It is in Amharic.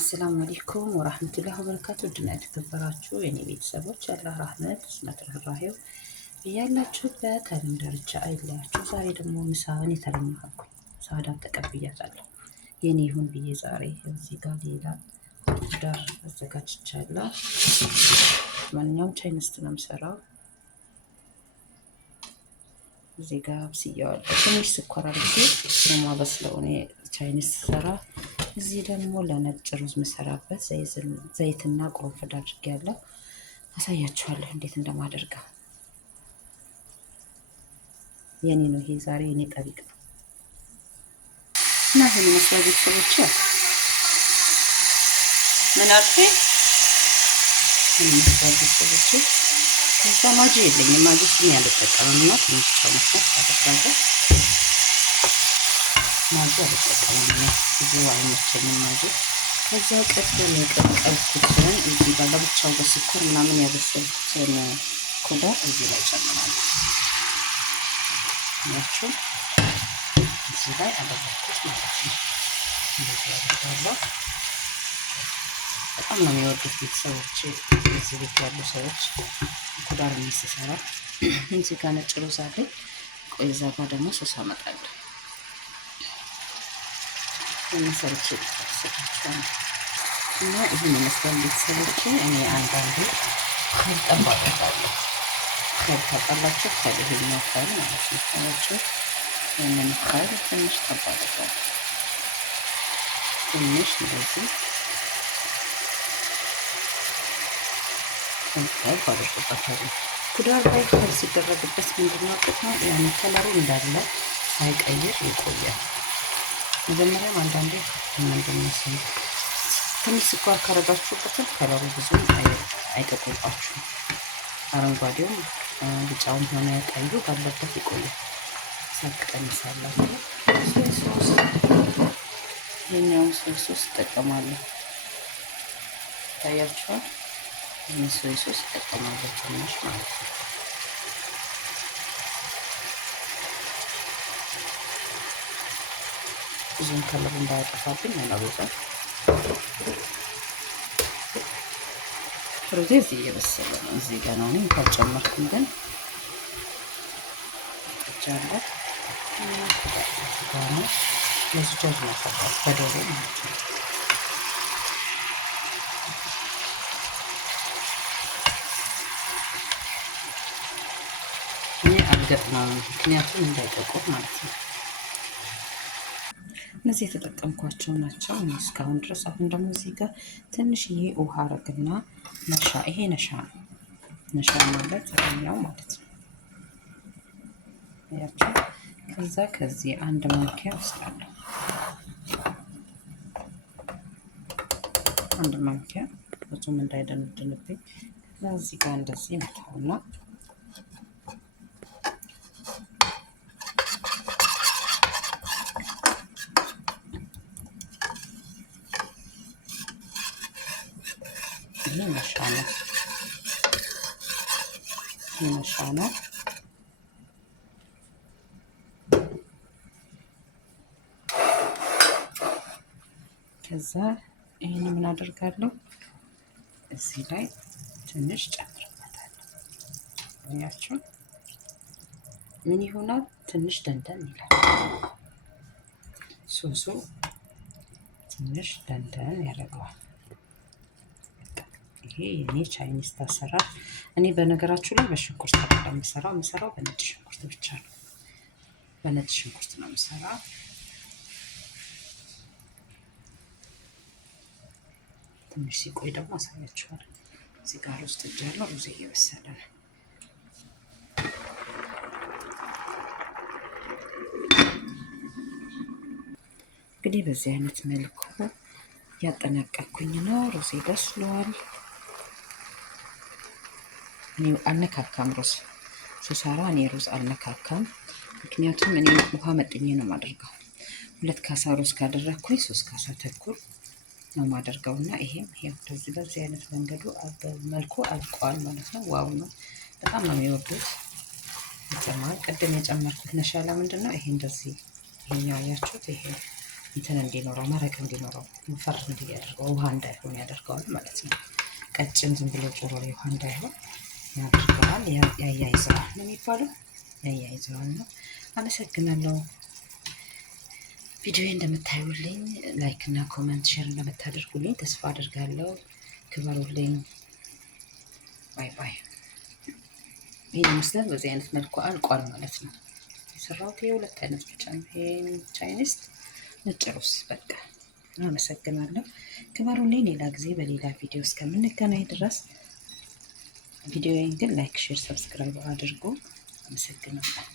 አሰላሙ አለይኩም ወራህመቱላሂ ወበረካቱ። ድና የተከበራችሁ የኔ ቤተሰቦች አላህ ረህመት ስነት ርህራሄው እያላችሁበት ዓለም ዳርቻ አይለያችሁ። ዛሬ ደግሞ ምሳን የተለማኩኝ ሳዳም ተቀብያታለሁ። የኔ ይሁን ብዬ ዛሬ እዚህ ጋር ሌላ ዳር አዘጋጅቻለሁ። ማንኛውም ቻይኒስት ነው የምሰራው። እዚህ ጋር ብስያዋለሁ። ትንሽ ስኳር አድርጌ ነው የማበስለው እኔ ቻይኒስ ሰራ። እዚህ ደግሞ ለነጭ ሩዝ መሰራበት ዘይትና ቁርንፍድ አድርጌያለሁ። አሳያችኋለሁ እንዴት እንደማደርገው። የኔ ነው ይሄ ዛሬ የኔ ጠሪቅ ነው እና ይሄን መስራት ቤተሰቦች ምን አርፌ መስራት ቤተሰቦች ከዛ ማጂ የለኝም። ማጂ ስም ያልጠቀምና ትንሽ ጨው አደርጋለሁ። ማጂ አልጠቀምም ብዙ አይመቸኝም ማጂ። ከዛ ቀጥሎ የቀቀልኩትን እዚህ ጋር ለብቻው በስኳር ምናምን ያበሰልኩትን ኩዳር እዚህ ላይ ጨምራለሁ። ያችሁ እዚህ ላይ አደረኩት ማለት ነው። እንደዚህ አደርጋለሁ። በጣም ነው የሚወዱት ቤተሰቦች፣ እዚህ ቤት ያሉ ሰዎች ኩዳር የሚሰራ። እዚህ ጋር ነጭ ሩዝ አለኝ። ቆይ እዛ ጋር ደግሞ ሶስ አመጣለሁ። የመሰርቼ ተሰጥቷል እና ይሄን ይመስላል ቤተሰቦች። እኔ አንዳንዴ ካልጠባቀታለሁ ካልታጣላችሁ ከልህኛው ካል ማለት ነው ታላችሁ ይሄንን ካል ትንሽ ጠባቀታለሁ። ትንሽ እንደዚህ እንታይብ አድርጎባታለሁ። ኩዳር ላይ ካል ሲደረግበት ምንድነው ጥቅሙ? ያን ከለሩ እንዳለ ሳይቀይር ይቆያል። መጀመሪያም አንዳንዴ ምንድነው ትንሽ ስኳር ካረጋችሁበትም ከለሩ ብዙ አይጠቁባችሁም። አረንጓዴውም ቢጫውም ሆነ ቀዩ ባለበት ይቆያል። ሳትቀንሳላችሁ ሶስ የኛውን ሶስ እጠቀማለሁ። ታያችኋል። ይህን ሶስ እጠቀማለሁ ትንሽ ማለት ነው። ብዙም ከለር እንዳያጠፋብኝ አላበዛም። ሩዜ እዚህ እየበሰለ ነው። እዚህ ጋር ነው። እኔ ካልጨመርኩም ግን ጃላ ጋር ለዝጃጅ ማፈራት በዶሮ ማለት ነው። እኔ አልገጥመውም ምክንያቱም እንዳይጠቁር ማለት ነው። እነዚህ የተጠቀምኳቸው ናቸው እስካሁን ድረስ። አሁን ደግሞ እዚህ ጋር ትንሽዬ ውሃ አረግና ነሻ፣ ይሄ ነሻ ነው። ነሻ ማለት ያው ማለት ነው ያቸው። ከዛ ከዚህ አንድ ማንኪያ ወስዳለሁ። አንድ ማንኪያ ብዙም እንዳይደነድንብኝ። ከዛ እዚህ ጋር እንደዚህ መታውና ይሄ ነሻ ነው። ከዛ ይሄን ምን አደርጋለሁ እዚህ ላይ ትንሽ ጨምርበታለሁ። ያችሁ ምን ይሆናል? ትንሽ ደንደን ይላል ሶሱ፣ ትንሽ ደንደን ያደርገዋል። ይሄ የኔ ቻይኒስ አሰራር። እኔ በነገራችሁ ላይ በሽንኩርት አይደለም የምሰራው በነጭ ሽንኩርት ብቻ ነው። በነጭ ሽንኩርት ነው የምሰራው። ትንሽ ሲቆይ ደግሞ አሳያችኋለሁ። እዚህ ጋር ውስጥ እጃለሁ። ሩዝ እየበሰለ ነው። እንግዲህ በዚህ አይነት መልኩ ያጠናቀቅኩኝ ነው። ሩዝ በስሏል። እኔ አልነካካም ሩዝ ስሰራ፣ እኔ ሩዝ አልነካካም። ምክንያቱም እኔ ውሃ መጥኜ ነው የማደርገው። 2 ካሳ ሩዝ ካደረግኩኝ 3 ካሳ ተኩል ነው የማደርገው እና ይሄም በዚህ አይነት መልኩ አልቋል ማለት ነው። ዋው ነው። በጣም ነው የሚወዱት። ቅድም የጨመርኩት ነሻላ ምንድነው? ይሄ እንደዚህ ይሄኛው ያያችሁት ይሄ እንትን እንዲኖረው መረቅ እንዲኖረው ፈር እንዲያደርገው ውሃ እንዳይሆን ያደርገዋል ማለት ነው። ቀጭን ዝም ብሎ ጮሮሮ ውሃ እንዳይሆን ያደርገዋል። ያያይዘዋል ነው የሚባለው፣ ያያይዘዋል ነው። አመሰግናለሁ። ቪዲዮ እንደምታዩልኝ ላይክ እና ኮመንት ሼር እንደምታደርጉልኝ ተስፋ አድርጋለሁ። ክበሩልኝ። ባይ ባይ። ይህ ይመስላል። በዚህ አይነት መልኩ አልቋል ማለት ነው። የሰራሁት የሁለት አይነት ብቻ ነው። ይሄን ቻይኒስ ነጭ ሩዝ በቃ። አመሰግናለሁ። ክበሩልኝ። ሌላ ጊዜ በሌላ ቪዲዮ እስከምንገናኝ ድረስ ቪዲዮዬን ግን ላይክ፣ ሼር፣ ሰብስክራይብ አድርጉ። አመሰግናለሁ።